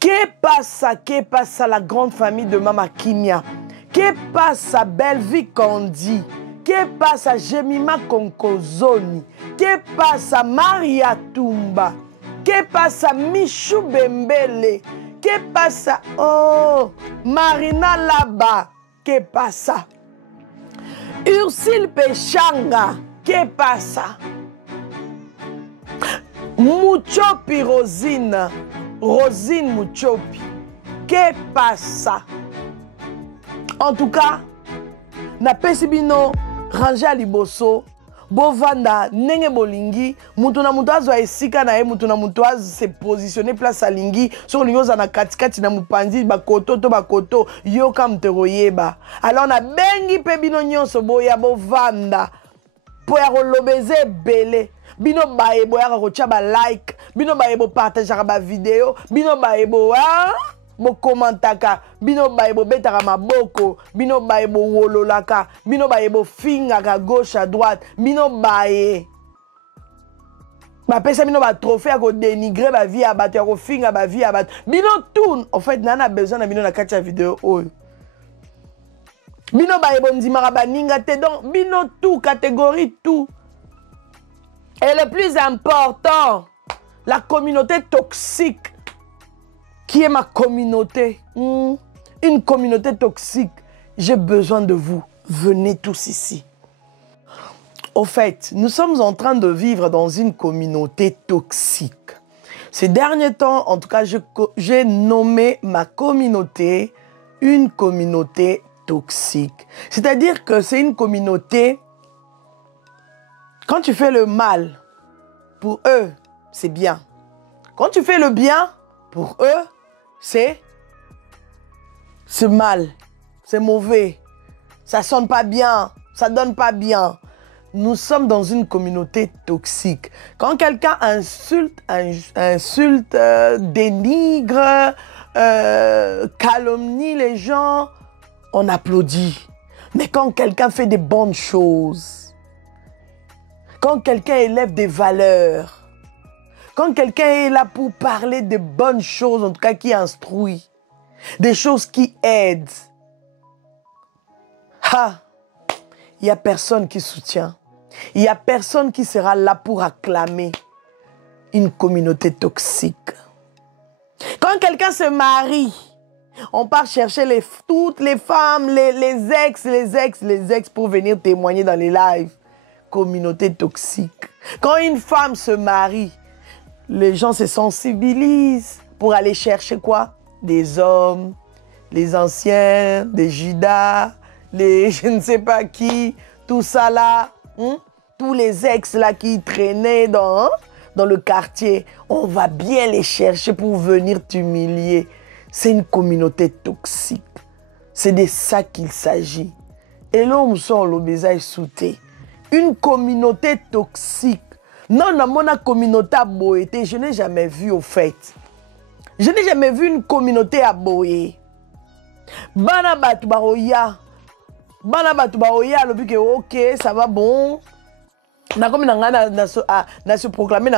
Que passe la grande famille de Mama Kimia? Que passe à Belle-Vie Candy? Que passe à Jemima Konkozoni? Que passe à Maria Tumba? Que passe à Michou Bembele? Que passe à Marina Laba? Que passe à Ursule Pechanga? Que passe à Muchopi Rosine Muchopi? Que passe? En tout cas, na pesibino ranger à liboso, bovanda nenge bolingi, mutu na mutu azwa esika na ye, mutu na mutu se positionner place à lingi, sur lingo za na katikati na mupanzi bakoto to bakoto yoka mtero yeba. Alors na bengi pe bino nyonso boya bovanda po ya kolobeze bele. Bino bae boya kocha ba like, bino bae bo partager ba vidéo, bino bae bo bo komantaka, bino bae bo betaka maboko, bino bae bo wololaka, bino bae bo fingaka gauche à droite, bino bae ba pesa bino ba trophée à ko dénigrer ba vie à battre, ko finga ba vie à battre. Bino tout, en fait nana besoin na bino na kacha vidéo oyo. Bino bae bo ndimaka ba ninga te, donc bino tout catégorie tout. Et le plus important, la communauté toxique, qui est ma communauté. Une communauté toxique. J'ai besoin de vous. Venez tous ici. Au fait, nous sommes en train de vivre dans une communauté toxique. Ces derniers temps, en tout cas, j'ai nommé ma communauté une communauté toxique. C'est-à-dire que c'est une communauté... Quand tu fais le mal, pour eux, c'est bien. Quand tu fais le bien, pour eux, c'est mal, c'est mauvais. Ça sonne pas bien, ça donne pas bien. Nous sommes dans une communauté toxique. Quand quelqu'un insulte, dénigre, calomnie les gens, on applaudit. Mais quand quelqu'un fait des bonnes choses, quand quelqu'un élève des valeurs, quand quelqu'un est là pour parler de bonnes choses, en tout cas qui instruit, des choses qui aident, il n'y a personne qui soutient. Il n'y a personne qui sera là pour acclamer une communauté toxique. Quand quelqu'un se marie, on part chercher toutes les femmes, les ex pour venir témoigner dans les lives. Communauté toxique. Quand une femme se marie, les gens se sensibilisent pour aller chercher quoi? Des hommes, les anciens, des Judas, les je ne sais pas qui, tout ça là, tous les ex là qui traînaient dans le quartier, on va bien les chercher pour venir t'humilier. C'est une communauté toxique. C'est de ça qu'il s'agit. Et l'homme sont l'obésaï souté. Une communauté toxique. Non, non, mon communauté à boété, je n'ai jamais vu au fait. Je n'ai jamais vu une communauté à boyer. Bana batu baroya. Bana batu baroya, le but que ok, ça va bon. Na comme na se proclamer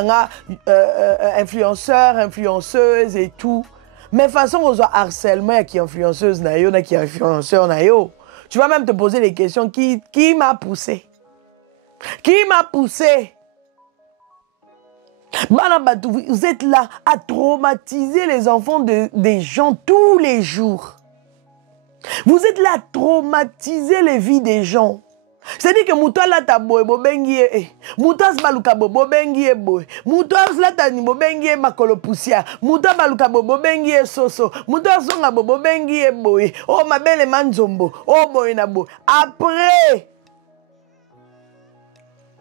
influenceur, influenceuse et tout. Mais façon on a harcèlement qui influenceuse na yo, na qui influenceur na yo. Tu vas même te poser des questions qui m'a poussé? Qui m'a poussé? Vous êtes là à traumatiser les enfants des gens tous les jours. Vous êtes là à traumatiser les vies des gens. C'est-à-dire que Moutoua lata boy bobengi Moutoua baluka bobengi boy. Moutoua lata ni bobengi makolo poussière. Moutoua baluka bobengi soso. Moutoua songa bobengi boy. Oh ma belle manzombo. Oh boy na boy. Après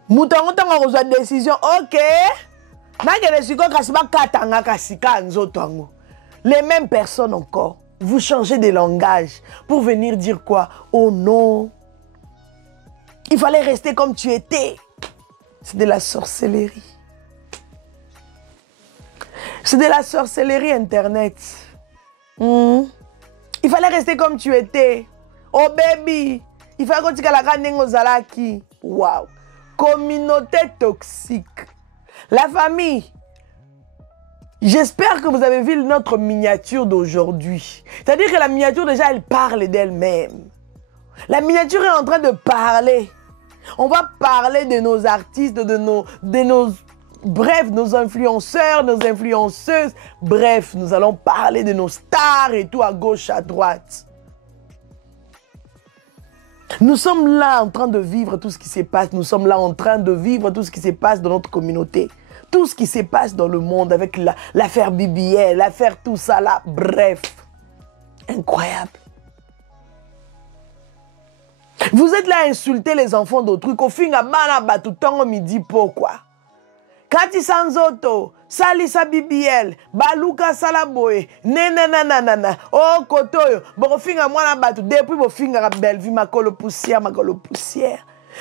Moutoua on reçoit décision. OK. Les mêmes personnes encore. Vous changez de langage pour venir dire quoi? Oh non. Il fallait rester comme tu étais. C'est de la sorcellerie. C'est de la sorcellerie Internet. Il fallait rester comme tu étais. Oh baby. Il fallait que tu aies wow. Communauté toxique. La famille. J'espère que vous avez vu notre miniature d'aujourd'hui. C'est-à-dire que la miniature, déjà, elle parle d'elle-même. La miniature est en train de parler. On va parler de nos artistes, bref, nos influenceurs, nos influenceuses. Bref, nous allons parler de nos stars et tout à gauche, à droite. Nous sommes là en train de vivre tout ce qui se passe. Nous sommes là en train de vivre tout ce qui se passe dans notre communauté. Tout ce qui se passe dans le monde avec l'affaire BBL, l'affaire tout ça là. Bref, incroyable. Vous êtes là à insulter les enfants d'autrui. Kofinga bana batutongo midi pourquoi? Kati Sanzoto, Salisa BBL, Baluka Salaboye, nanana, oh Kotoyo, Bofinga mwana batu, depuis Bofinga Bellevue, makolo poussière.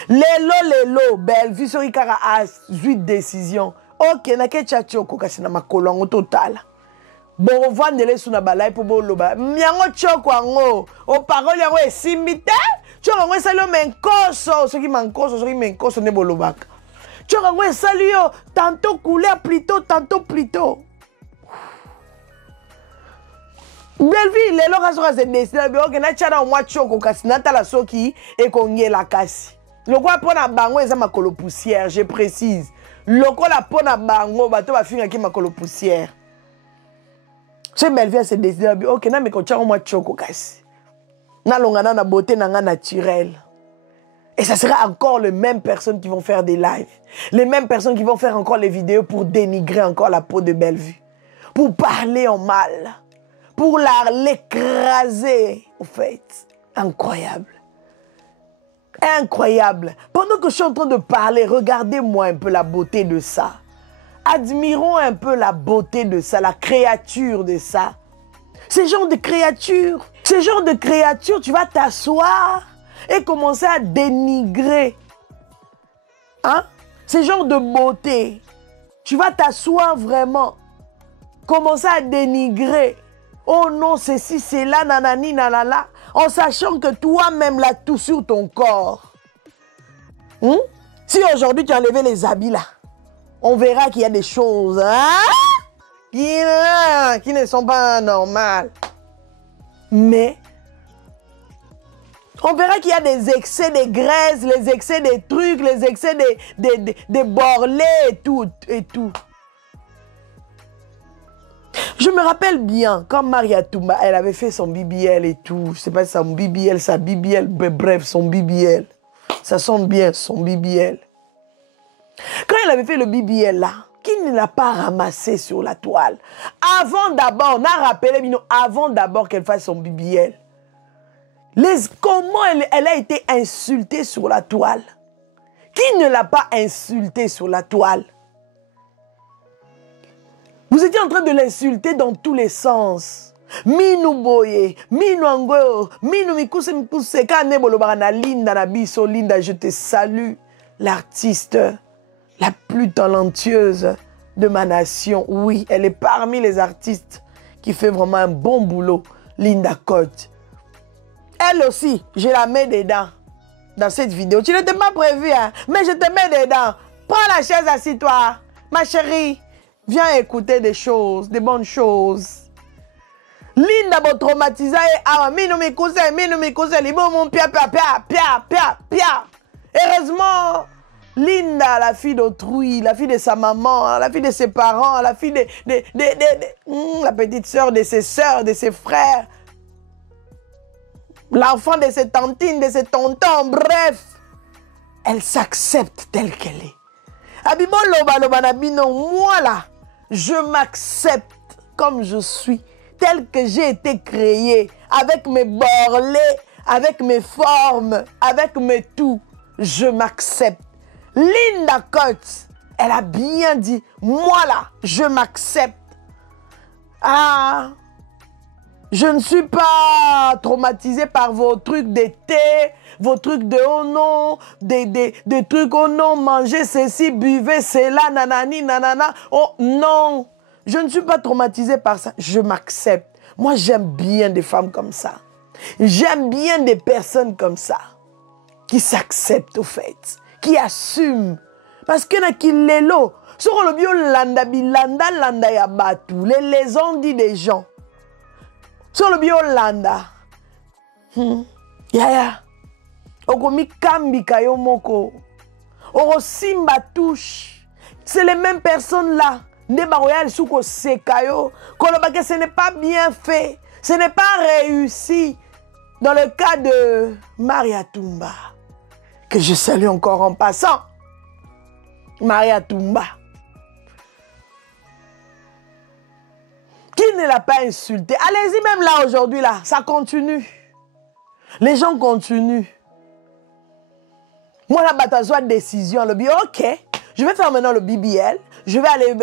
Lelo, Bellevue, sur Ikara a 8 décisions. Ok, na ke tchatchoko kasina makolo en total. Bon, vandele suna balai pour boloba. Miango choko ango, o parole yango esimite, choko ango salo menkoso, ce qui mankoso, ce qui menkoso ne bolobaka. Choko salut tantôt couleur plutôt tantôt plutôt. Bellevue lelo kasoka se décider ok na chana mwa choko kasi nata la soki e kongela kasi. Loko pona bango eza makolo poussière, je précise. Loko la pona bango bato ba finga ki makolo poussière. C'est Bellevue se décider ok na me ko chako mwa choko kasi. Na longana na beauté nanga naturelle. Et ça sera encore les mêmes personnes qui vont faire des lives. Les mêmes personnes qui vont faire encore les vidéos pour dénigrer encore la peau de Bellevue. Pour parler en mal. Pour l'écraser, au fait. Incroyable. Incroyable. Pendant que je suis en train de parler, regardez-moi un peu la beauté de ça. Admirons un peu la beauté de ça, la créature de ça. Ce genre de créature, tu vas t'asseoir et commencer à dénigrer. Hein? Ce genre de beauté. Tu vas t'asseoir vraiment. Commencer à dénigrer. Oh non, ceci, c'est là, nanani, nanana. En sachant que toi-même, là, tout sur ton corps. Si aujourd'hui, tu as enlevé les habits là, on verra qu'il y a des choses qui ne sont pas normales. Mais on verra qu'il y a des excès de graisse, les excès des trucs, les excès des borlets et tout, et tout. Je me rappelle bien, quand Maria Toumba, elle avait fait son BBL et tout. Je sais pas si son BBL, sa BBL, bref, son BBL. Ça sonne bien, son BBL. Quand elle avait fait le BBL là, qui ne l'a pas ramassé sur la toile? Avant d'abord, on a rappelé, avant d'abord qu'elle fasse son BBL. Comment elle a été insultée sur la toile? Qui ne l'a pas insultée sur la toile? Vous étiez en train de l'insulter dans tous les sens. Minu boye, minu angoyo, minu mikuse mikuse, kane bolobarana Linda nabiso, Linda, je te salue. L'artiste la plus talentueuse de ma nation. Oui, elle est parmi les artistes qui fait vraiment un bon boulot, Linda Cote. Elle aussi, je la mets dedans dans cette vidéo. Tu n'étais pas prévu, hein, mais je te mets dedans. Prends la chaise, assis-toi. Ma chérie, viens écouter des choses, des bonnes choses. Linda bo traumatisée, ah, minu mikuse, libo mon pia. Heureusement, Linda, la fille d'autrui, la fille de sa maman, la fille de ses parents, la fille la petite sœur de ses sœurs, de ses frères, l'enfant de ses tantines, de ses tontons, bref, elle s'accepte telle qu'elle est. Abibo loba nabino, moi là, je m'accepte comme je suis, tel que j'ai été créée, avec mes borlets, avec mes formes, avec mes tout, je m'accepte. Linda Cote, elle a bien dit, moi là, je m'accepte. Ah, je ne suis pas traumatisée par vos trucs d'été, vos trucs de oh non, des trucs oh non, mangez ceci, buvez cela, nanani, nanana. Oh non, je ne suis pas traumatisée par ça, je m'accepte. Moi, j'aime bien des femmes comme ça. J'aime bien des personnes comme ça, qui s'acceptent au fait, qui assument. Parce que na kilelo, Sur le bio landa bilanda landa ya batu. Les légendes des gens. Sur le bio landa. Yaya. Oko mi kambi kayo moko. Oko simba touche. C'est les mêmes personnes là. Ne baroyal souko sekayo. Kolobake ce n'est pas bien fait. Ce n'est pas réussi. Dans le cas de Maria Tumba. Que je salue encore en passant. Maria Tumba. Qui ne l'a pas insulté? Allez-y même là aujourd'hui, là. Ça continue. Les gens continuent. Moi, la bataille décision. Le bio, ok. Je vais faire maintenant le BBL. Je vais aller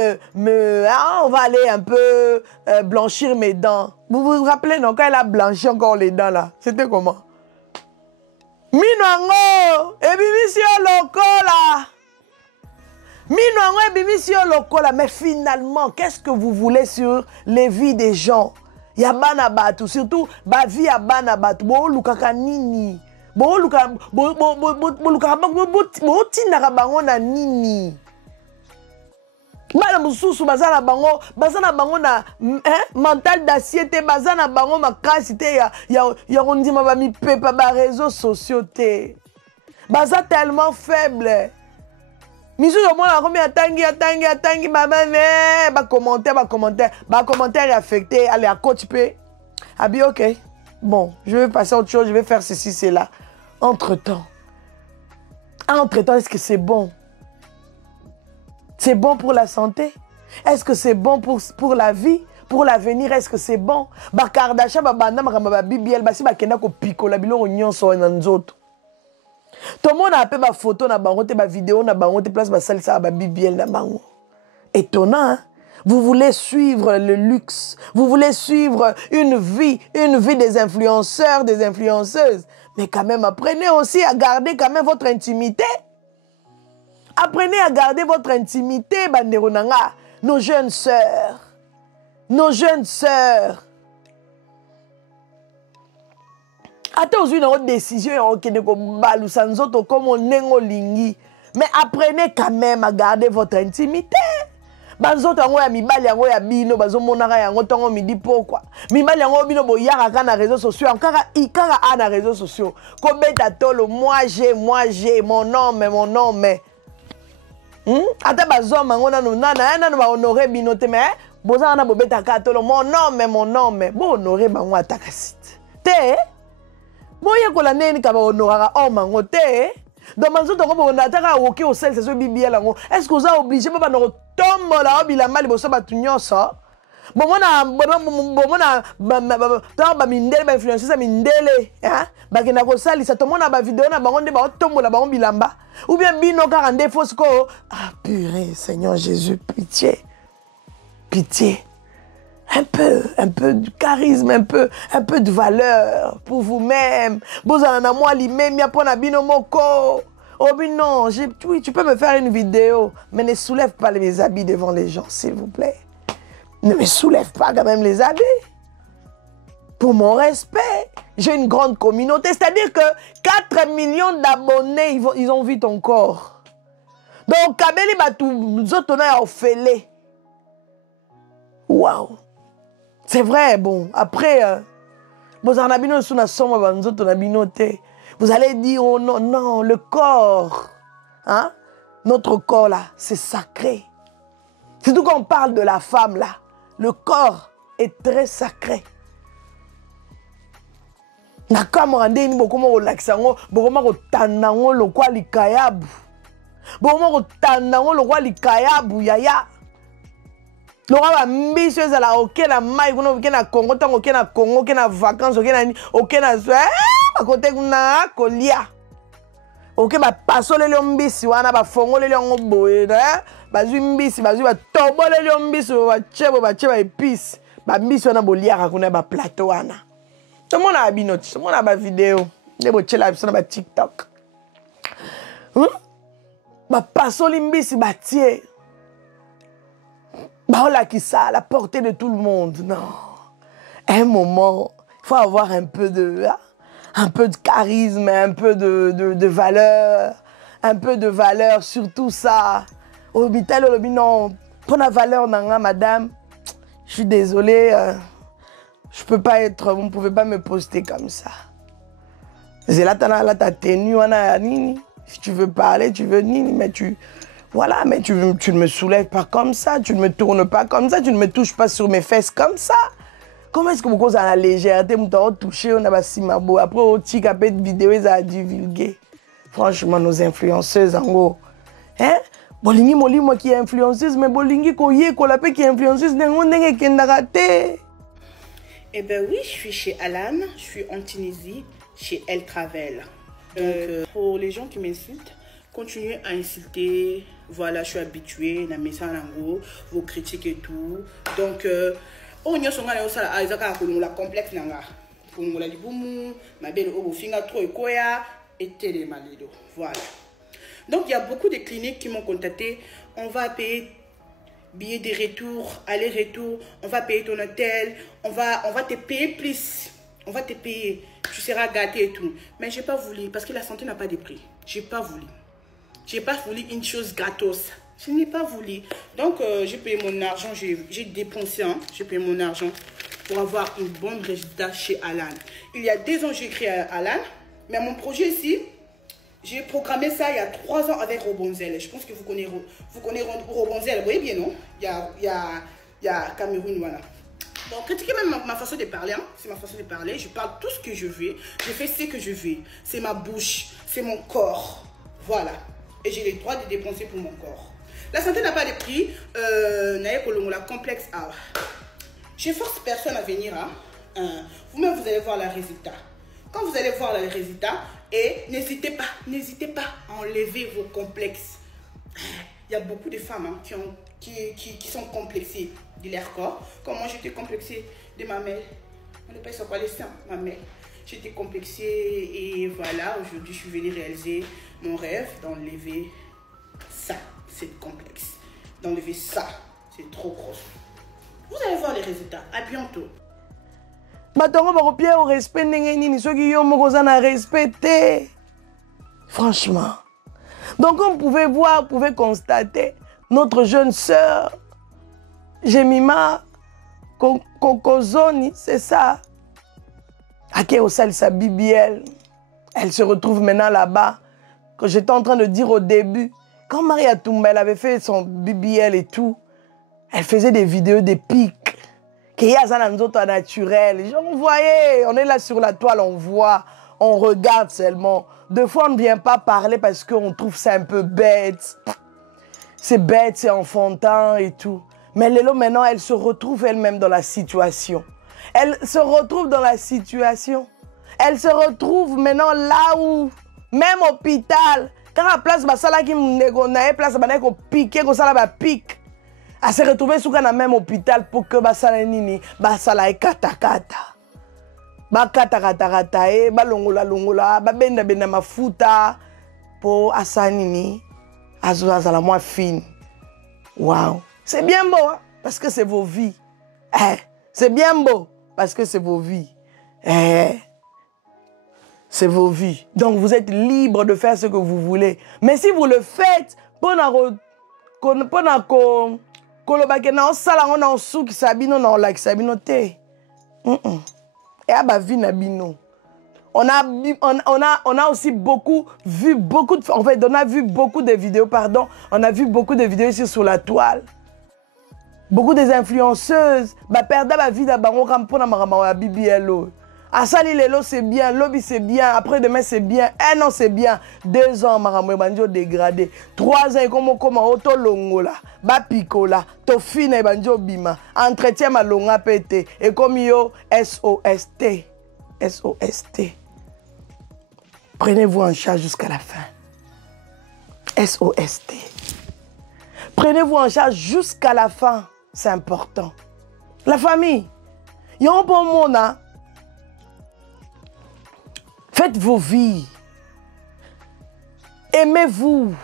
on va aller un peu blanchir mes dents. Vous vous rappelez, non? Quand elle a blanchi encore les dents, là. C'était comment? Minwango! Et bimisi lokola! Minwango et bimisi lokola. Mais finalement, qu'est-ce que vous voulez sur les vies des gens? Yabana batu, surtout, ba vie yabana batu. Bo lukaka nini? Bo lukaka, bo tinaka bango na nini? Bala mususu bazana bango na mental d'acier te, bazana bango makasi te ya ondima ba mi pepa ba réseaux sociaux te. Baza tellement faible. Misu yo mona komi atangi babane ba commentaire affecté, allez à coach pe. Abi OK. Bon, je vais passer à autre chose, je vais faire ceci cela. Entre-temps, est-ce que c'est bon? C'est bon pour la santé? Est-ce que c'est bon pour la vie? Pour l'avenir, est-ce que c'est bon? Ba Kardashian, ba banda, ba BBL, ba si ba kenda ko pikola biloko nyonso na nzoto. Tout le monde a appelé ma photo, na bango te, ba vidéo, na bango te, place ba salsa, ba BBL, na bango. Étonnant, hein? Vous voulez suivre le luxe. Vous voulez suivre une vie des influenceurs, des influenceuses. Mais quand même, apprenez aussi à garder quand même votre intimité. Apprenez à garder votre intimité, Bandero Nanga. Nos jeunes sœurs. Nos jeunes sœurs. Attends, une autre décision, comme on est lingi. Mais apprenez quand même à garder votre intimité. Banzoto yango ya mibali yango ya bino bazo monaka yango tongo midi pourquoi mibali yango bino boyaka kana réseaux sociaux encore ikara ana réseaux sociaux ko beta tolo moi j'ai mon nom mais ata bazo mango na ba honorer bino te mais boza na bobeta ka tolo mon nom mais bo honorer bango ataka site te boye ko la neni ka ba honoraka o mango te. Donc, manzo toko bo nataka woke au sel c'est BBL yango. Est-ce que vous êtes obligé pas na tombo la bilamba liboso batu nyonso? Bon mona ba mindele ba influencer ça mindele hein? Ba kena ko salisa to mona ba vidéo na bango nde ba tombo la bango bilamba ou bien bino 42 fausse ko. Ah purée, Seigneur Jésus, pitié. Pitié. Un peu de charisme, un peu de valeur pour vous-même. Bozana moi lui-même, ya pona bino moko. Oh mais non, oui, tu peux me faire une vidéo, mais ne soulève pas mes habits devant les gens, s'il vous plaît. Ne me soulève pas quand même les habits. Pour mon respect, j'ai une grande communauté, c'est-à-dire que 4 millions d'abonnés, ils ont vu ton corps. Donc, Kabeli Batou, nous autres, on a offélé. Waouh. C'est vrai, bon, après, vous allez dire, oh non, non, le corps, hein? Notre corps là, c'est sacré. Surtout quand on parle de la femme là, le corps est très sacré. Nakamrande ni bokoma relaxango, bokoma ko tanango lokwa likayabu. Bokoma ko tanango lokwa likayabu yaya. Lora mbisi ezala oke na mai kuna oke na Congo tango oke na Congo oke na vacances oke na akote kuna kolia. Oke ba pasolele mbisi wana ba fongolele ngo boye na bazwi mbisi bazwi ba tobolele mbisi ba cheba épices ba mbisi wana bolia kuna ba plateau wana. Tout le monde a binoti, tout le monde a ba vidéo, ne bo chela biso na ba TikTok. Ba pasoli mbisi ba tie. Bah là qui ça, à la portée de tout le monde. Non. Un moment, il faut avoir un peu de charisme, un peu de valeur. Un peu de valeur, surtout ça. hôpital, non, pour la valeur, madame, je suis désolée, je peux pas être, vous ne pouvez pas me poster comme ça. C'est là, ta tenue, si tu veux parler, tu veux nini, mais voilà, mais tu ne me soulèves pas comme ça, tu ne me tournes pas comme ça, tu ne me touches pas sur mes fesses comme ça. Comment est-ce que vous avez la légèreté, vous avez touché, on a passé ma beau. Après, au petit capé de vidéo, ils ont divulgué. Franchement, nos influenceuses, en gros. Hein? Bolingi moli, moi qui est influenceuse, mais Bolingi koye, kolapé qui est influenceuse, n'est qu'un Eh bien oui, je suis chez Alan, je suis en Tunisie, chez El Travel. Donc, pour les gens qui m'insultent, continuez à insulter. Voilà, je suis habituée, na message en gros, vos critiques et tout. Donc, on y a son gars, la complexe nanga. Pour nous la liboumou, ma belle au finga trop et koya, et télé malido. Voilà. Donc, il y a beaucoup de cliniques qui m'ont contacté. On va payer billets de retour, aller-retour, on va payer ton hôtel, on va te payer plus. On va te payer, tu seras gâté et tout. Mais je n'ai pas voulu, parce que la santé n'a pas de prix. Je n'ai pas voulu. Je n'ai pas voulu une chose gratos. Je n'ai pas voulu. Donc, j'ai payé mon argent, j'ai dépensé, hein, j'ai payé mon argent pour avoir une bonne résultat chez Alan. Il y a 2 ans, j'ai créé Alan, mais mon projet ici, j'ai programmé ça il y a 3 ans avec Robonzel. Je pense que vous connaissez Robonzel. Vous voyez bien, non? Il y a Cameroun, voilà. Donc, critiquez même ma façon de parler. Hein. C'est ma façon de parler. Je parle tout ce que je veux. Je fais ce que je veux. C'est ma bouche. C'est mon corps. Voilà. Et j'ai le droit de dépenser pour mon corps. La santé n'a pas de prix. La complexe. Je force personne à venir. Hein. Vous-même, vous allez voir le résultat. Quand vous allez voir le résultat, et n'hésitez pas à enlever vos complexes. Il y a beaucoup de femmes hein, qui sont complexées de leur corps. Comme moi, j'étais complexée de ma mère. On ne peut pas quoi les seins, ma mère. J'étais complexée et voilà, aujourd'hui, je suis venue réaliser mon rêve d'enlever ça, c'est complexe. D'enlever ça, c'est trop gros. Vous allez voir les résultats. À bientôt. Au respect, respecté. Franchement. Donc, on pouvait voir, on pouvait constater notre jeune sœur, Jemima Kokozoni, c'est ça. Sa BBL. Elle se retrouve maintenant là-bas. Que j'étais en train de dire au début, quand Maria Toumba, elle avait fait son BBL et tout, elle faisait des vidéos de pics. Qu'il y a ça dans nous autres naturel. On voyait, on est là sur la toile, on voit, on regarde seulement. Deux fois, on ne vient pas parler parce qu'on trouve ça un peu bête. C'est bête, c'est enfantin et tout. Mais Lélo, maintenant, elle se retrouve elle-même dans la situation. Elle se retrouve dans la situation. Elle se retrouve maintenant là où, même hôpital, quand la place, basala qui me place, on piqué, on a pique. Elle s'est retrouvée sur le même hôpital pour que basala nini, basala katakata. Ba katakata e, ba longola, ba benda mafuta pour asanini, azala moins fine. Waouh, c'est bien beau hein? Parce que c'est vos vies. C'est bien beau parce que c'est vos vies. C'est vos vies. Donc vous êtes libre de faire ce que vous voulez. Mais si vous le faites, on a aussi vu beaucoup de vidéos, pardon. On a vu beaucoup de vidéos ici sur la toile. Beaucoup des influenceuses, perdent la vie d'abord BBL. Asali lelo c'est bien, lobby c'est bien, après demain c'est bien, 1 an c'est bien, 2 ans maramwe banjo dégradé, 3 ans comme auto longola, ba picola, to fine banjo bima, entretien malonga pété, et comme yo SOST, SOST. Prenez-vous en charge jusqu'à la fin. SOST. Prenez-vous en charge jusqu'à la fin, c'est important. La famille, il y a un bon monde, hein? Faites vos vies. Aimez-vous.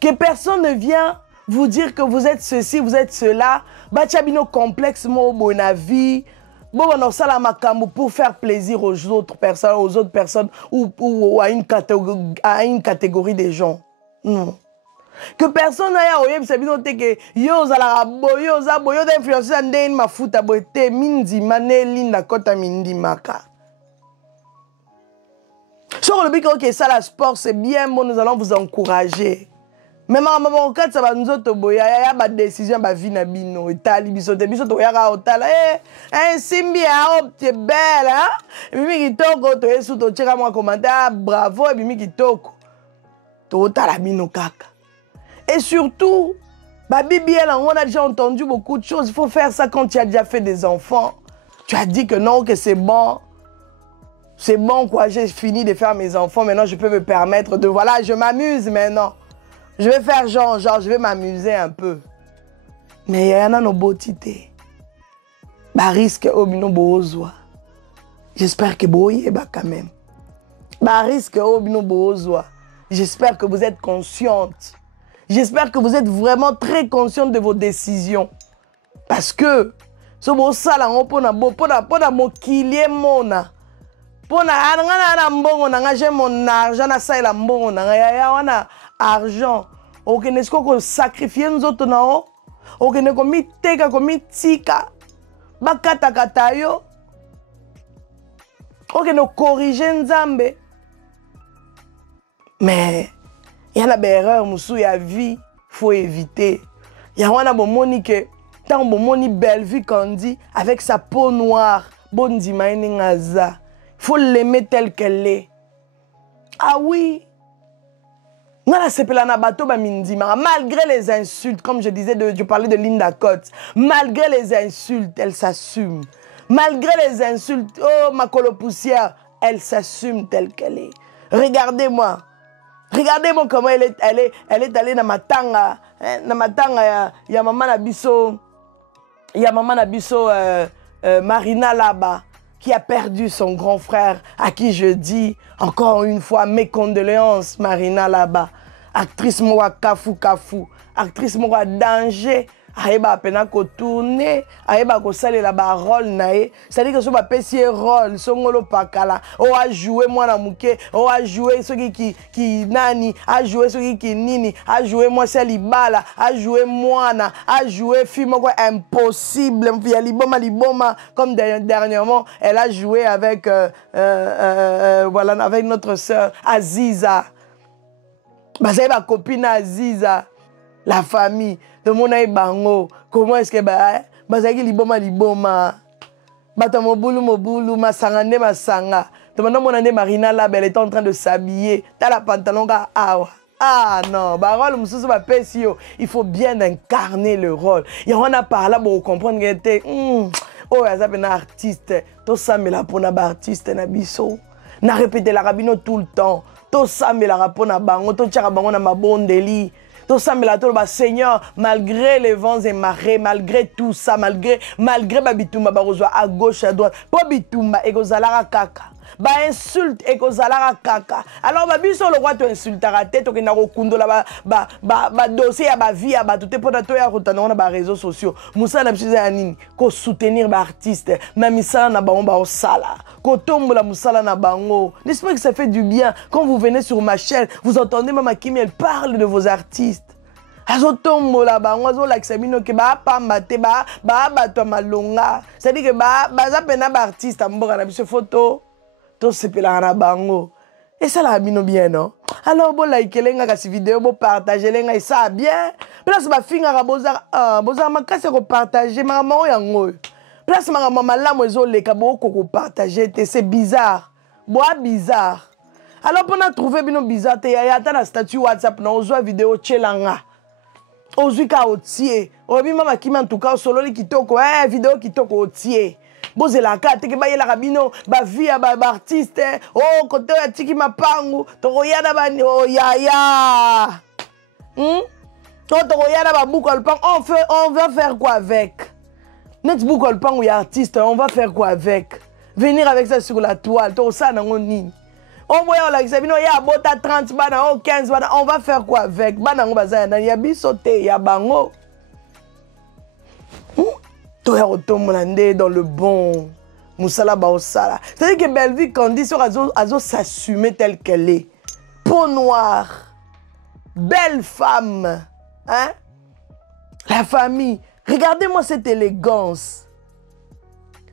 Que personne ne vient vous dire que vous êtes ceci, vous êtes cela. Bachabino complexe, mo bonavi. Bon, pour faire plaisir aux autres personnes ou à une catégorie de gens. Non. Que personne n'aille au yeb sabino te que yo zala boyo za boyo d'influencer ndeni mafuta boete mindi maneli na kota mindi maka. Sur le bico que ça la sport c'est bien bon, nous allons vous encourager. Mais maman quand ça va nous autres boya ya ba décision ba vie na bino etali biso te biso to yaka otala simbi a opte belle hein bimi kitoko to yesu to cheka moi commentaire bravo bimi kitoko to otala bino kaka. Et surtout ba bibiel on a déjà entendu beaucoup de choses, il faut faire ça quand tu as déjà fait des enfants. Tu as dit que non, que c'est bon. C'est bon quoi, j'ai fini de faire mes enfants, maintenant je peux me permettre de voilà, je m'amuse maintenant. Je vais faire genre, je vais m'amuser un peu. Mais il y en a nos beautés. Bah risque obino bozwa. J'espère que boye bah quand même. Bah risque obino bozwa. J'espère que vous êtes consciente. J'espère que vous êtes vraiment très consciente de vos décisions. Parce que ce beau salon pona mokilier mona. Pona ana mbongo na j'ai mon argent na ça la mbongo na ya wana argent. Ok n'est-ce qu'on sacrifier nous autres na ok ne komi teka komi tika bakata kata yo. Ok no corriger nzambe. Mais il y a des erreurs musu ya vie, faut éviter. Il y a wana bomoni que tant bomoni belle vie qu'on dit avec sa peau noire, bon dimaini ngaza. Il faut l'aimer telle qu'elle est. Ah oui. Malgré les insultes, comme je disais, je parlais de Linda Cotte, malgré les insultes, elle s'assume. Malgré les insultes, oh ma colopoussière, elle s'assume telle qu'elle est. Regardez-moi. Regardez-moi comment elle est allée dans ma tanga. Il y a maman Nabiso. Il y a maman Nabiso Marina là-bas, qui a perdu son grand frère, à qui je dis encore une fois mes condoléances, Marina là-bas. Actrice moi Kafu, actrice moi danger, aïba pena ko tourner, aïba ko sale la rôle nae. C'est-à-dire que ce ma pessier rôle, songolo pakala, o a joué moi na muke, o a joué ceux qui nani, a joué ceux qui nini, a joué moi Salibala, a joué moi na, a joué film quoi impossible, liboma comme dernièrement, elle a joué avec voilà avec notre sœur Aziza. Bah c'est ma copine Aziza, la famille de mon bango. Comment est-ce que bah c'est liboma bah mobulu masangane masanga. Demandons mon année Marina là, elle est en train de s'habiller. T'as la pantalon ah non, bah rôle mususu ba pesio, il faut bien incarner le rôle. Et on a parlé pour comprendre que était oh ça un artiste, tout ça mais là pour na artiste na biso. Na répéter la rabino tout le temps. Tout ça mais la rapona bango, tout tchaka bango na mabondeli. Tout ça mais la tout Seigneur, malgré les vents et marées, malgré tout ça, malgré babitumba barozwa à gauche à droite, po bitumba ekozala kaka. Ba insulte ekozala kaka. Alors ba biso le roi to insultera tête to na kokundola ba dossier ya ba vie ya ba tout te pona to ya kotana na ba réseaux sociaux. Musa na bisiza ya nini ko soutenir ba artiste, même ça na ba osala. Ko tombola musala na bango. N'est-ce pas que ça fait du bien quand vous venez sur ma chaîne, vous entendez Mama Kimi elle parle de vos artistes. Azotombola bango azo laxamino ke ba pamba te ba to malonga. C'est-à-dire que ba za pena ba artiste amboka na biso photo. Tout se pelana bango. Et ça la bino bien non? Alors bon like lenga ka si vidéo bon partager lenga et ça bien. Place ba finga ka bozar makasi ko partager maman yango. Place ma maman la mozo le ka bo ko partager c'est bizarre. Bois bizarre. Alors pour na trouver bino bizarre te ya ta na statut WhatsApp na ozo vidéo chelanga. Ozuka otie. Obi Mama Kimi en tout cas solo li kitoko vidéo kitoko otie. Boze la carte que ba yela rabino ba via ba artiste oh côté ya tiki mapangu to royana ba oh ya to royana ba boucle pan on va faire quoi avec notre boucle pan ou ya artiste on va faire quoi avec venir avec ça sur la toile to ça na ngoni on voit la sabino ya bota 30 bana oh 15 bana on va faire quoi avec bana ngo bazana na ya bisote ya bango dans le bon Moussala Baosala. C'est-à-dire que Belleville Candy sur Azo s'assumer telle qu'elle est. Peau noire. belle femme. Hein? La famille. Regardez-moi cette élégance.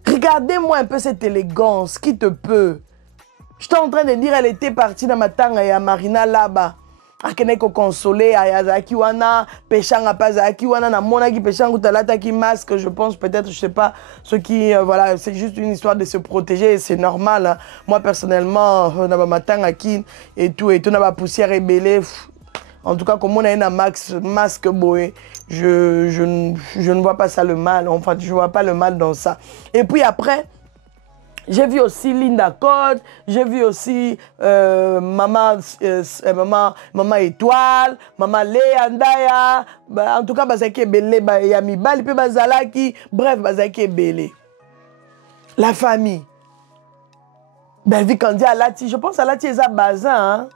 Regardez-moi un peu cette élégance. Qui te peut? J'étais en train de dire, elle était partie dans ma tanga et à Marina là-bas. Akene ko consoler ayazaki wana pechanga pazaki wana na mona ki pechanga talata ki masque, je pense peut-être, je sais pas, ceux qui voilà, c'est juste une histoire de se protéger, c'est normal hein. Moi personnellement na ba matanga ki et tout na ba poussière ébélée. En tout cas comme on a un masque boé, je ne vois pas ça le mal, enfin je vois pas le mal dans ça. Et puis après j'ai vu aussi Linda Code, j'ai vu aussi Maman Étoile, Maman Léa Ndaya, bah, en tout cas, Bazaki Belé, Yami Bali, puis Bazalaki, bref, Bazaki Belé. La famille. Ben, vu qu'on dit Alati, je pense Alati est à Bazin, hein,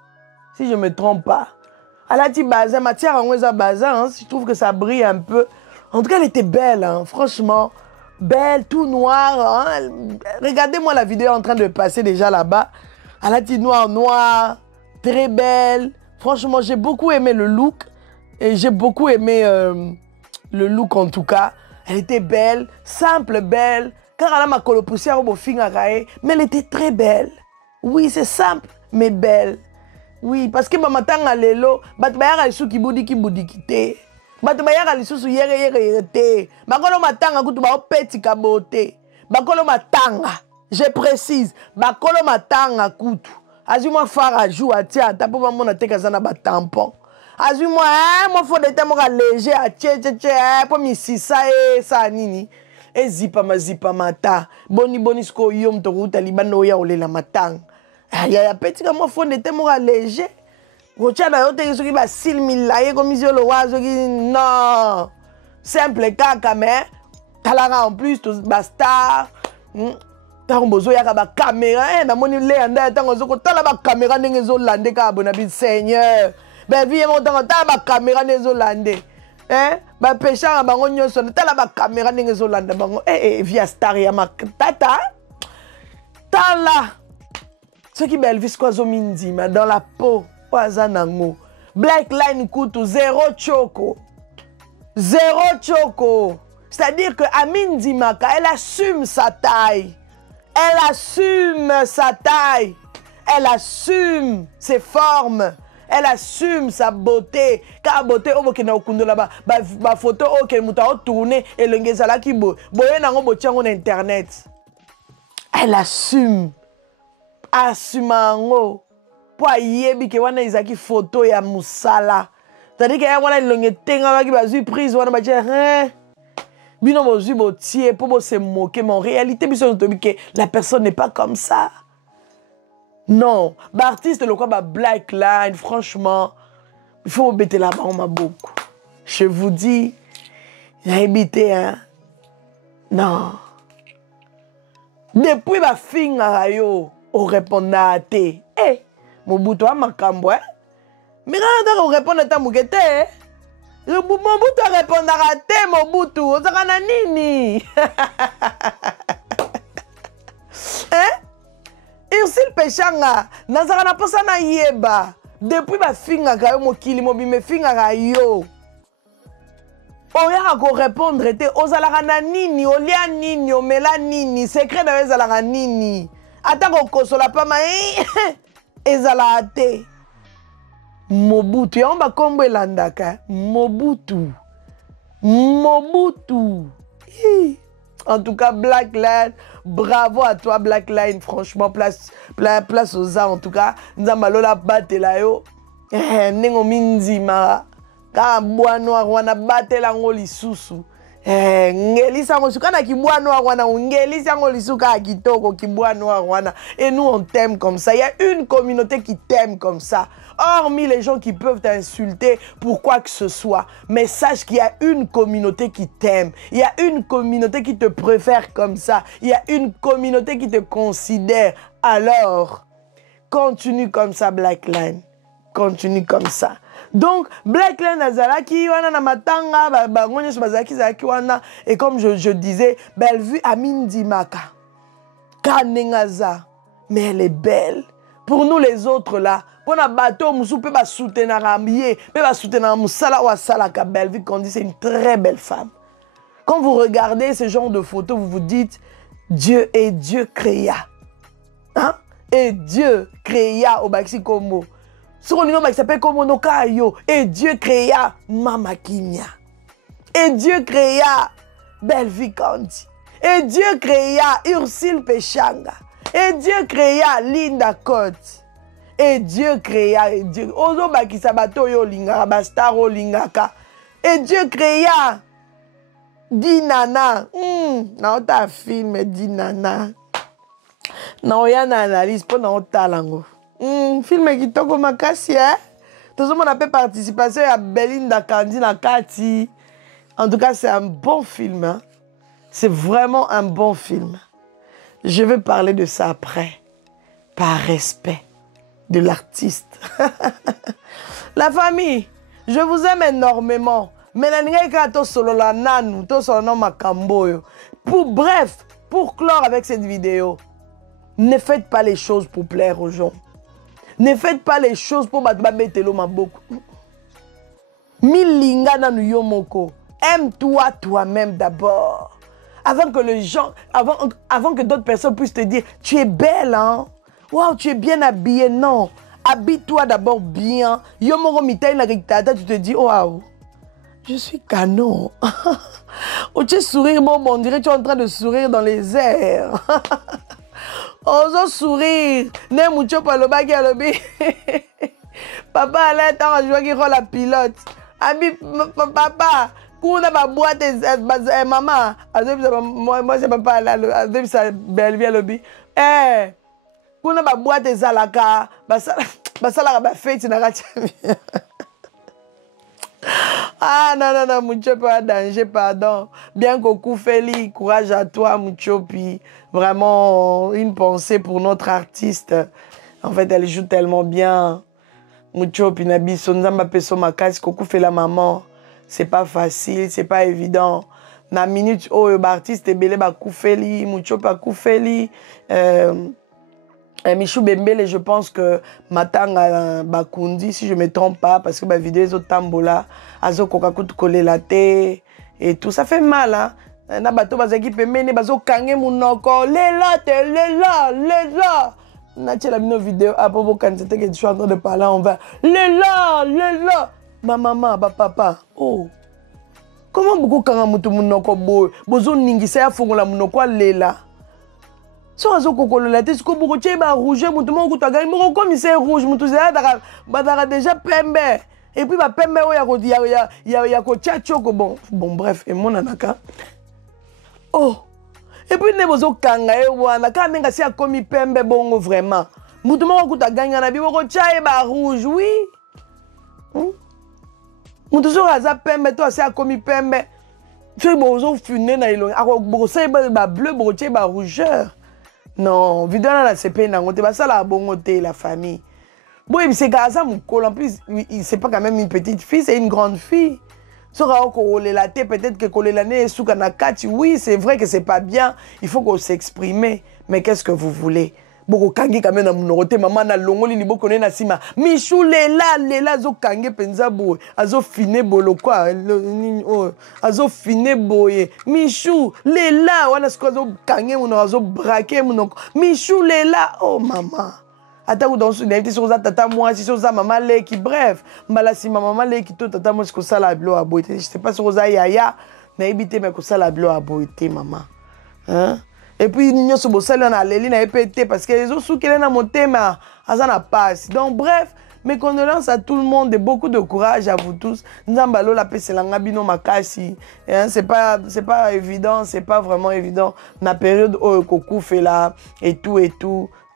si je ne me trompe pas. Alati Bazin, matière en à Bazin, hein, je trouve que ça brille un peu. En tout cas, elle était belle, hein, franchement. Belle, tout noir. Hein? Regardez-moi la vidéo en train de passer déjà là-bas. Elle a dit noir, très belle. Franchement, j'ai beaucoup aimé le look. Et j'ai beaucoup aimé le look en tout cas. Elle était belle, simple, belle. Car elle a ma colopoussière au fin à raer. Mais elle était très belle. Oui, c'est simple, mais belle. Oui, parce que maman tanga lelo, batbayara isu kibudi kite. Bato bayaka lisusu yere te. Bakolo matanga kutu ba opeti kabote. Bakolo matanga, je précise, bakolo matanga kutu. Azuma fara jou atia tapo ba mona te kazana ba tampon. Azuma moi faut de temo ka léger atie po mi sisa sa nini. E zipa mata. Boni sko yom to ruta libano ya olela matanga. Ya petit ka moi faut de temo ka léger. Non, simple caca, mais talara en plus, tout basta. T'as un besoin de caméra, na moni léanda, t'as un besoin de caméra, n'engezo holandais, kabonabi Seigneur. Ben, viens mon temps, t'as la caméra, n'engezo holandais. Hein? Ben, péchant, ben, on y a sonné, t'as la caméra, n'engezo holandais, ben, via star, ya ma tata. T'as là. Ce qui belle, visquoiso mindi, mais dans la peau. Black Line Kutu, zéro choco. Zéro choco. C'est-à-dire que Amine Dimaka, elle assume sa taille. Elle assume sa taille. Elle assume ses formes. Elle assume sa beauté. Car beauté, on va okundo là-bas. Ma photo, ok, mouta tourner et le ngezala ki bo. Boye nango botian on internet. Elle assume. Assume ango. Po yebi ke wana izaki photo ya musala. C'est-à-dire que ya wana longe tenga ba ki bazui prise wana ba dire bino bozui botie po se moquer, mais en réalité biso tobi que la personne n'est pas comme ça. Non, ba artiste le quoi ba Black Line, franchement, il faut bêter là-bas on m'a beaucoup. Je vous dis, il a habité hein. Non. Depuis ba finga yo, on répond à té. Eh Mobutu a makambo, hein? Mais quand on répond à ta moukete, Mobutu a répondu à te, Mobutu, on s'en a nini. Hein? Ursil Pechanga, Nazarana Posana Yeba, depuis ma finga kayo mokili mobime finga kayo. Oya ko répondre te, ozalaka na nini, olia nini, omela nini, secret na ezalaka nini. Ata ko kosola pa mai. Ezala te. Mobutu. Ya mba kombo elandaka. Mobutu. Mobutu. En tout cas, Black Line, bravo à toi, Black Line. Franchement, place aux arts. En tout cas, Nzambalola batela yo. Nengo minzima. Ka bois noir wana batela ngoli susu. Ngelisa ngosukana kibwa noir wana ngelisa ngolisuka kitoko kibwa noir wana. Et nous on t'aime comme ça. Il y a une communauté qui t'aime comme ça. Hormis les gens qui peuvent t'insulter pour quoi que ce soit, mais sache qu'il y a une communauté qui t'aime. Il y a une communauté qui te préfère comme ça. Il y a une communauté qui te considère. Alors, continue comme ça, Black Line. Continue comme ça. Donc, Black Line Azalaki, wana na matanga, bangonye bazaki zaki wana. Et comme je disais, elle vue Amine Dimaka. Kanengaza. Mais elle est belle. pour nous les autres là. Pour na bateau, nous peut pas soutenir Rambier, peut pas soutenir Moussala ou Salaka Belleville, qu'on dit c'est une très belle femme. Quand vous regardez ce genre de photos, vous vous dites, Dieu et Dieu créa. Hein? Et Dieu créa au Baxi Kombo. Sur le nom qui s'appelle Kombo no Kayo. Et Dieu créa Mama Kinya. Et Dieu créa Belleville Kandi. Et Dieu créa Ursule Pechanga. Et Dieu créa Linda Cotte. Et Dieu créa, et Dieu, Ozo Baki Sabato yo lingaka, Bastaro lingaka. Et Dieu créa Dinana. Na ota film Dinana. Na oya na analyse pour na ota lango. Film qui toko makasi, hein? Tout le monde a fait participation à Belinda Kandi na Kati. En tout cas, c'est un bon film. Hein? C'est vraiment un bon film. Je vais parler de ça après. Par respect de l'artiste. La famille, je vous aime énormément. Mais bref, pour clore avec cette vidéo, ne faites pas les choses pour plaire aux gens. Ne faites pas les choses pour battre maboko. Milinga na yomoko. Aime-toi toi-même d'abord. Avant que les gens, avant que d'autres personnes puissent te dire, tu es belle, hein? Waouh, tu es bien habillée. Non. Habille-toi d'abord bien. Yomoro mitai na rictada, tu te dis, waouh, je suis canon. Oh, tu es sourire, bon, on dirait que tu es en train de sourire dans les airs. Ozo sourire. Ne mucho palobaki alobi. Papa allait être jouer qui rôle la pilote. Abi, papa. Kuna ba boîte maman. Moi c'est papa là. Avec sa belle vie alobi. Eh. Kuna ba boîte zalaka. Basala ba fête na ratia. Ah non, Mucho, pas danger, pardon. Bien qu'au Feli, courage à toi, Muchopi. Vraiment, une pensée pour notre artiste. En fait, elle joue tellement bien. Muchopi, Nabi, Sonzamba Peso Makas, Koku fait la maman. C'est pas facile, c'est pas évident. Na minute, oh, l'artiste est belé, Koufeli, Muchopi, Koufeli. Michou Bembele, je pense que Matanga Bakundi, si je ne me trompe pas, parce que ma vidéo est au tambola, azo kokakut kole la et tout, ça fait mal, hein. Na bato bazaki pemene bazo kange munoko, lela. Na la vidéo à propos quand c'était que je suis en train de parler en vain. Lela. Ma maman, ba papa. Oh. Comment beaucoup kanga mutu munoko boy, bozo ningisa ya fongola munoko lela. Si on a la tête, si on a rouge, on a commissaire rouge, on a déjà pembe. Et puis, pembe, il y a bon, bref, et mon anaka. Oh! Et puis, on a kanga, on a si a commis pembe, bon, vraiment. On a gagné un abi, on a rouge, oui. On a pembe, toi, si a commis pembe. Tu es bon, funé, na ilon. Bleu, rougeur. Non, vidéo là c'est pas une c'est pas ça la bonté la famille. Bon, c'est Gaza mon col en plus, c'est pas quand même une petite fille, c'est une grande fille. Sera coller la tête peut-être que coller la nez sous kanakati. Oui, c'est vrai que c'est pas bien, il faut qu'on s'exprime, mais qu'est-ce que vous voulez? Boko kangi quand même na monoroté maman na longoli ni boko na sima. Michou lela zo kange penza bo, azo fine bolo quoi, azo fine boye. Michou lela wana sko zo kange mono azo braquer mono. Michou lela oh maman. Ata ou dans une invité sur ça tata moi si sur ça maman le qui bref, mbala si maman le qui tout tata moi ce que ça la blo a boité. Je sais pas sur ça yaya, mais éviter mais que ça la blo a boité maman. Hein? Et puis, nous sommes tous les gens parce que les autres qui sont mon thème, ça passe. Donc, bref, mes condoléances à tout le monde et beaucoup de courage à vous tous. Nzambalo la paix c'est l'angabino makasi. C'est pas évident, c'est pas vraiment évident. La période où Koku fait là et tout.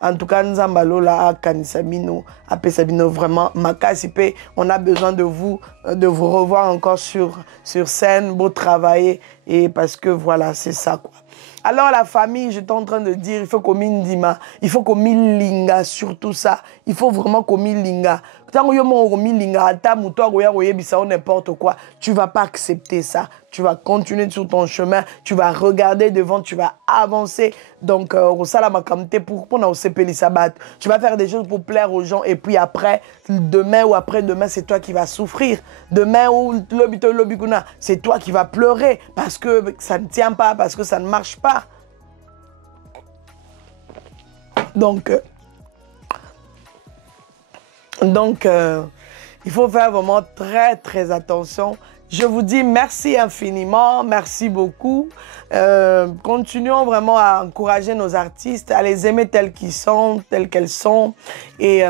En tout cas, Nzambalo la kanisabino, apesabino vraiment makasi. On a besoin de vous revoir encore sur scène, beau travailler et parce que voilà, c'est ça quoi. Alors la famille, j'étais en train de dire, il faut qu'on mindima, il faut qu'on linga sur tout ça. Il faut vraiment qu'on linga. N'importe quoi, tu vas pas accepter ça. Tu vas continuer sur ton chemin, tu vas regarder devant, tu vas avancer. Donc, tu vas faire des choses pour plaire aux gens et puis après, demain ou après-demain, c'est toi qui vas souffrir. Demain ou c'est toi qui vas pleurer parce que ça ne tient pas, parce que ça ne marche pas. Donc, il faut faire vraiment très, très attention. Je vous dis merci infiniment, merci beaucoup. Continuons vraiment à encourager nos artistes, à les aimer tels qu'ils sont, tels qu'elles sont. Et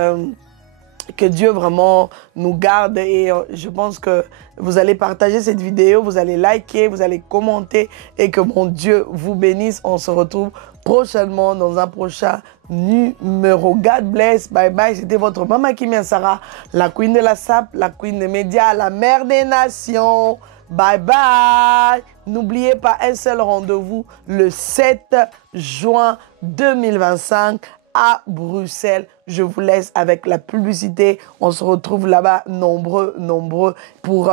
que Dieu vraiment nous garde. Et je pense que vous allez partager cette vidéo, vous allez liker, vous allez commenter. Et que mon Dieu vous bénisse. On se retrouve prochainement dans un prochain numéro. God bless. Bye bye. C'était votre maman Kimi Sarah, la queen de la SAP, la queen des médias, la mère des nations. Bye bye. N'oubliez pas un seul rendez-vous le 7 juin 2025 à Bruxelles. Je vous laisse avec la publicité. On se retrouve là-bas nombreux pour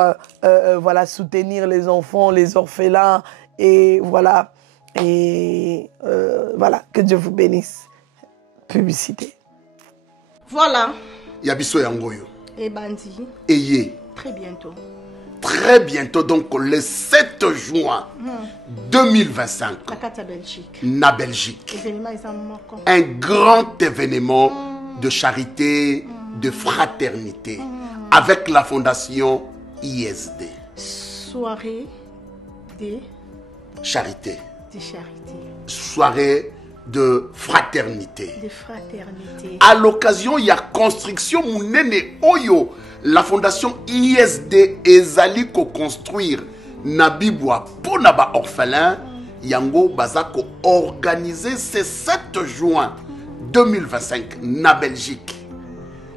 voilà, soutenir les enfants, les orphelins. Et voilà. Et voilà, que Dieu vous bénisse. Publicité. Voilà. Yabiso Yangoyo. Et Bandi. Ayez. Très bientôt. Très bientôt, donc le 7 juin 2025. La carte à Belgique. Na Belgique. Événement, un grand événement de charité, de fraternité, avec la fondation ISD. Soirée de charité. De charité. Soirée de fraternité. De fraternité. À l'occasion, il y a construction Mounene Oyo. La fondation ISD ezali ko construire Nabibwa pour Naba orphelin. Yango Bazako organisé ce 7 juin 2025 na Belgique.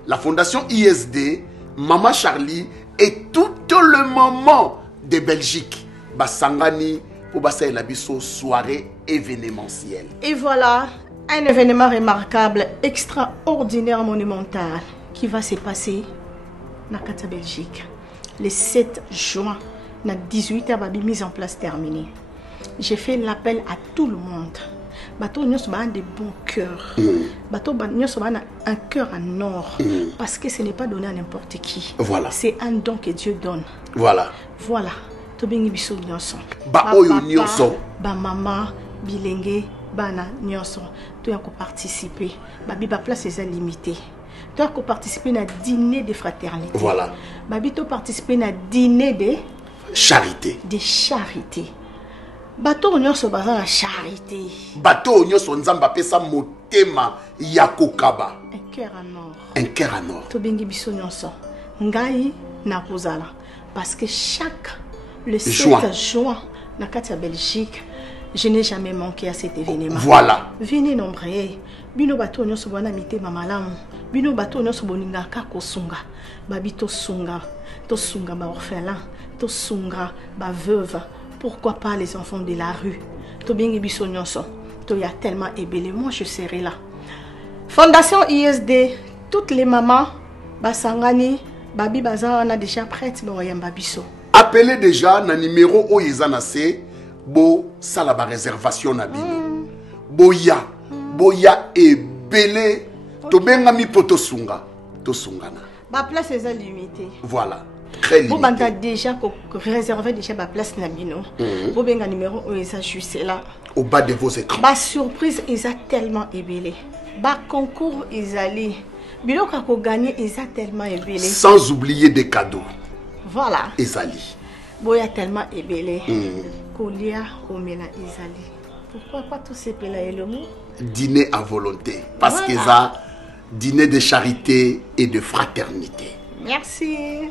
La fondation ISD, Mama Charlie et tout le moment de Belgique. Basangani pour Basa Labiso soirée événementielle. Et voilà un événement remarquable, extraordinaire, monumental qui va se passer na Kata Belgique le 7 juin na 18h babi mise en place terminée. J'ai fait l'appel à tout le monde. Bateau nous sommes de bons cœurs. Bateau nous sommes un cœur en or parce que ce n'est pas donné à n'importe qui. Voilà. C'est un don que Dieu donne. Voilà. Voilà. Tobingi biso nyonso. Ba oyo nyonso. Ba maman bilenge bana nyonso. Tu as participer. Babi ba place est limitée. Tu as participer à dîner de fraternité. Voilà. Babi tu participer à dîner de charité. De charité. Bateau nyonso baza la charité. Bateau nyonso nzamba pesa motema yakokaba. Un cœur en or. Un cœur en or. Tobengi biso nyonso. Ngai na kozala parce que le 7 juin na Katia Belgique, je n'ai jamais manqué à cet événement. Voilà. Venez nombreux. Bino bateau nyonso bana mitema malamu. Bino bateau nyonso boninga ka kosunga. Babi to sunga ba orphelin, to sunga ba veuve. Pourquoi pas les enfants de la rue? To bien biso nyonso. To ya tellement ébélé. Moi je serai là. Fondation ISD, toutes les mamans basangani babi baza on a déjà prête ba yamba biso. Appelez déjà na numéro oyezanase bo salaba réservation na bino. Boya ebélé to benga mi poto sunga to sungana. Ba place est limitée. Voilà. Très limité. Vous avez déjà réservé déjà ma place Nabino. Vous avez un numéro où ils juste là. Au bas de vos écrans. Ma surprise, ils ont tellement ébélé. Ma concours, ils allaient. Bilo kako gagné, ils ont tellement ébélé. Sans oublier des cadeaux. Voilà. Isali. Boya tellement ébélé. Kolia, Omela, Isali. Pourquoi pas tous ces pélés et le mot? Dîner à volonté. Parce qu'ils ont dîner de charité et de fraternité. Merci.